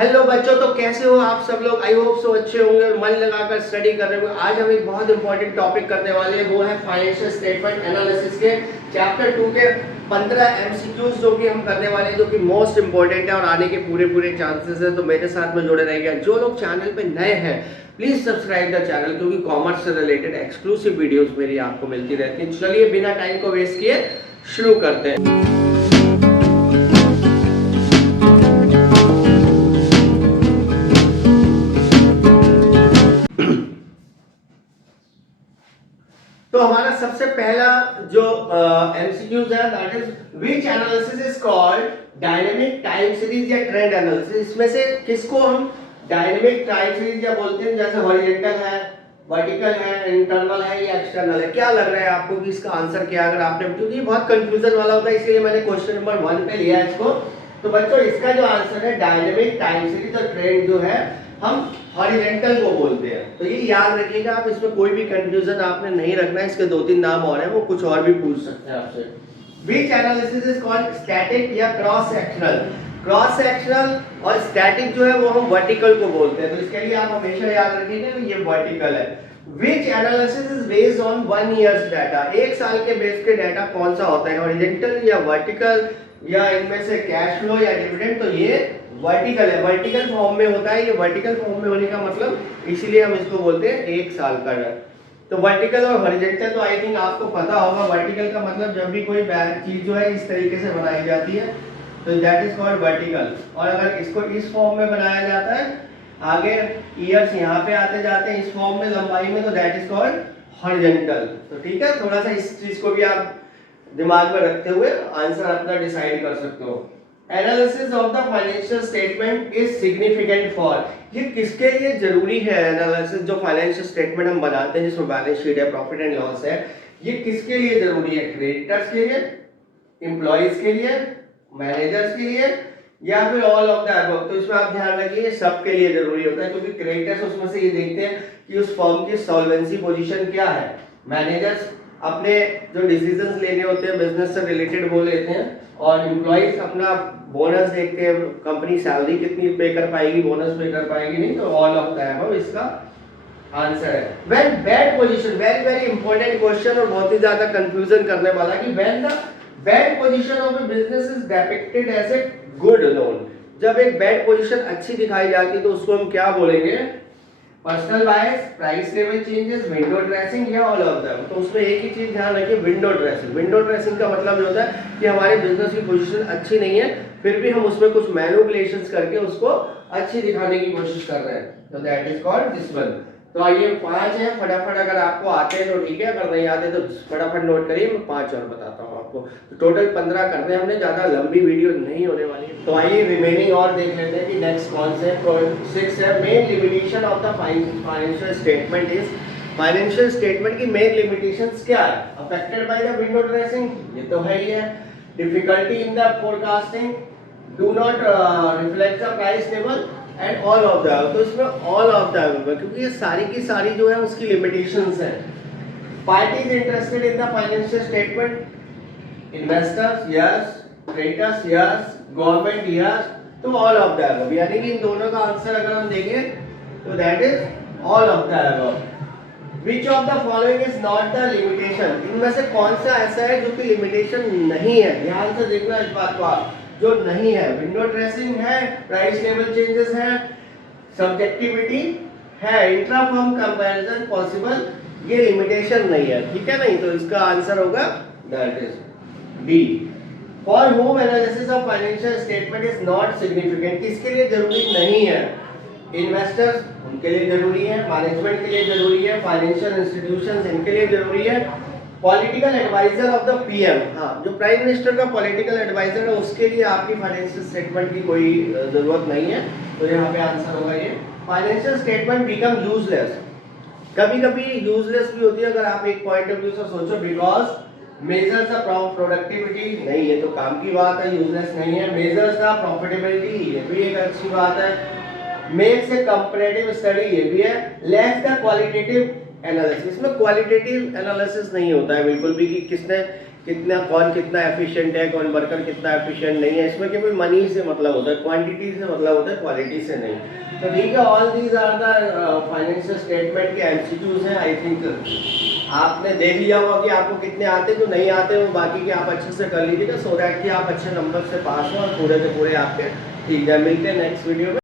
Hello बच्चों, तो कैसे हो आप सब लोग। आई होप सो अच्छे होंगे और मन लगाकर स्टडी कर रहे होंगे। आज हम एक बहुत इंपॉर्टेंट टॉपिक करने वाले हैं, वो है फाइनेंशियल स्टेटमेंट एनालिसिस के चैप्टर 2 के 15 एमसीक्यूज जो कि हम करने वाले हैं, जो कि मोस्ट इंपॉर्टेंट है और आने के पूरे चांसेस है। तो मेरे साथ में जुड़े रहेंगे। जो लोग चैनल पे नए हैं प्लीज सब्सक्राइब द चैनल, क्योंकि कॉमर्स से रिलेटेड एक्सक्लूसिव वीडियोस मेरी आपको मिलती रहती हैं। चलिए बिना टाइम को वेस्ट किए शुरू करते हैं। तो हमारा सबसे पहला जो एमसीक्यूज है that is which analysis is called dynamic time series या ट्रेंड एनालिसिस। इसमें से किसको हम डायनेमिक टाइम सीरीज या बोलते हैं, जैसे हॉरिजॉन्टल है, वर्टिकल है, इंटरनल है या एक्सटर्नल है। क्या लग रहा है आपको कि इसका आंसर क्या, अगर आपने, क्योंकि ये बहुत कंफ्यूजन वाला होता है इसलिए मैंने क्वेश्चन नंबर 1 पे लिया इसको। तो बच्चों इसका जो आंसर है डायनेमिक टाइम सीरीज और ट्रेंड जो है हम हॉरिजॉन्टल को बोलते हैं। तो ये याद रखिएगा आप, इसमें कोई भी कंफ्यूजन आपने नहीं रखना है। इसके 2-3 नाम और हैं, वो कुछ और भी पूछ सकते हैं आपसे। Which analysis is called static या क्रॉस सेक्शनल। क्रॉस सेक्शनल और स्टैटिक जो है वो हम वर्टिकल को बोलते हैं। तो इसके लिए आप हमेशा याद रखिएगा ये वर्टिकल है। Which analysis is based on 1 years data. 1 साल के बेस के डाटा कौन सा होता है, हॉरिजॉन्टल या वर्टिकल या इनमें से कैश फ्लो या डिविडेंड। तो ये वर्टिकल है, वर्टिकल फॉर्म में होता है। ये वर्टिकल फॉर्म में होने का मतलब इसीलिए हम इसको बोलते हैं 1 साल का है। तो वर्टिकल और हॉरिजॉन्टल तो आई थिंक आपको पता होगा। वर्टिकल का मतलब जब भी कोई चीज जो है इस तरीके से बनाई जाती है तो दैट इज कॉल्ड वर्टिकल। और अगर इसको इस फॉर्म में बनाया जाता है, आगे ईयर्स यहाँ पे आते जाते हैं इस फॉर्म में लंबाई में, तो दैट इज कॉल्ड हॉरिजॉन्टल। तो ठीक है, थोड़ा सा इस चीज को भी आप दिमाग में रखते हुए आंसर अपना डिसाइड कर सकते हो। Analysis of the financial statement is significant for. ये किसके लिए जरूरी है एनालिसिस, जो फाइनेंशियल स्टेटमेंट हम बनाते हैं जिसमें बैलेंस शीट है, प्रॉफिट एंड लॉस है, ये किसके लिए जरूरी है। क्रेडिटर्स के लिए, एम्प्लॉइज के लिए, मैनेजर्स के लिए या फिर ऑल ऑफ द अबव। तो इसमें आप ध्यान रखिए सबके लिए जरूरी होता है, क्योंकि क्रेडिटर्स उसमें से ये देखते हैं कि उस फर्म की सॉल्वेंसी पोजीशन क्या है। मैनेजर्स अपने जो डिसीजंस लेने होते हैं बिजनेस से रिलेटेड वो लेते हैं, और एम्प्लॉइज अपना बोनस देखते हैं, कंपनी सैलरी कितनी पे कर पाएगी, बोनस पे कर पाएगी नहीं। तो ऑल ऑफ द अबव इसका आंसर है। When bad position, very very important question और बहुत ही ज्यादा कंफ्यूजन करने वाला कि when the bad position of a business is depicted as a good loan. जब एक बैड पोजीशन अच्छी दिखाई जाती है तो उसको हम क्या बोलेंगे, personal bias, price level changes, window dressing या ऑल ऑफ देम। तो उसमें एक ही चीज ध्यान रखिए, विंडो ड्रेसिंग। विंडो ड्रेसिंग का मतलब ये होता है कि हमारे बिजनेस की पोजीशन अच्छी नहीं है, फिर भी हम उसमें कुछ मैनिपुलेशंस करके उसको अच्छी दिखाने की कोशिश कर रहे हैं। तो that is called this one. तो आइए 5 है, फटाफट अगर आपको आते हैं तो ठीक है, अगर नहीं आते तो फटाफट नोट करिए, मैं 5 और बताता हूँ आपको। तो टोटल 15 करने हमने, ज्यादा लंबी वीडियो नहीं होने वाली है। तो आइए रिमेनिंग और देख लेते हैं कि नेक्स्ट कौन से। 6 है, main limitation of the financial statement is. Financial statement की मेन लिमिटेशंस क्या है। Affected by the window dressing, ये तो है ही है। Difficulty in the forecasting, do not reflect the price level and all of the. तो इसमें ऑल ऑफ द, क्योंकि ये सारी की सारी जो है उसकी लिमिटेशंस हैं। Parties interested in the financial statement, investors yes, creditors yes, government yes. तो ऑल ऑफ द अबव, यानी कि इन दोनों का आंसर अगर हम देखें तो that is all of the above. Which of the following is not the limitation? इनमें से कौन सा ऐसा है जो कि लिमिटेशन नहीं है। ध्यान से देखना इस बात को आप, जो नहीं है। विंडो ड्रेसिंग है, प्राइस लेवल चेंजेस है, सब्जेक्टिविटी है, इंट्रा फर्म कंपैरिजन पॉसिबल, ये लिमिटेशन नहीं है। ठीक है, नहीं तो इसका आंसर होगा that is D. For home analysis of financial statement is not significant, किसके लिए जरूरी नहीं है। इन्वेस्टर्स उनके लिए जरूरी है, मैनेजमेंट के लिए जरूरी है, फाइनेंशियल इंस्टीट्यूशंस इनके लिए जरूरी है, political adviser of the PM, हाँ जो प्राइम मिनिस्टर का पॉलिटिकल एडवाइजर है उसके लिए आपकी फाइनेंशियल स्टेटमेंट की कोई जरूरत नहीं है। तो यहाँ पे आंसर होगा ये। फाइनेंशियल स्टेटमेंट बिकम यूजलेस, कभी कभी यूजलेस भी होती है अगर आप एक पॉइंट ऑफ व्यू से सोचो, बिकॉज मेजर्स द प्रोडक्टिविटी, नहीं ये तो काम की बात है, यूजलेस नहीं है। मेजर्स द प्रॉफिटेबिलिटी, ये भी एक अच्छी बात है। मेक्स ए कंपैरेटिव स्टडी, ये भी है। लेस द क्वालिटेटिव एनालिसिस, में क्वालिटेटिव एनालिसिस नहीं होता है बिल्कुल भी कि किसने कितना कौन कितना एफिशिएंट है, कौन वर्कर कितना एफिशिएंट नहीं है। इसमें केवल मनी से मतलब होता है, क्वांटिटी से मतलब होता है, क्वालिटी से नहीं। तो ठीक है, all these are the financial statement के एमसीक्यूज हैं। आई थिंक आपने देख लिया होगा कि आपको कितने आते जो नहीं आते, वो बाकी के आप अच्छे से कर लीजिएगा, सो दैट कि आप अच्छे नंबर से पास हो और पूरे के पूरे आपके ठीक है। मिलते हैं नेक्स्ट वीडियो में।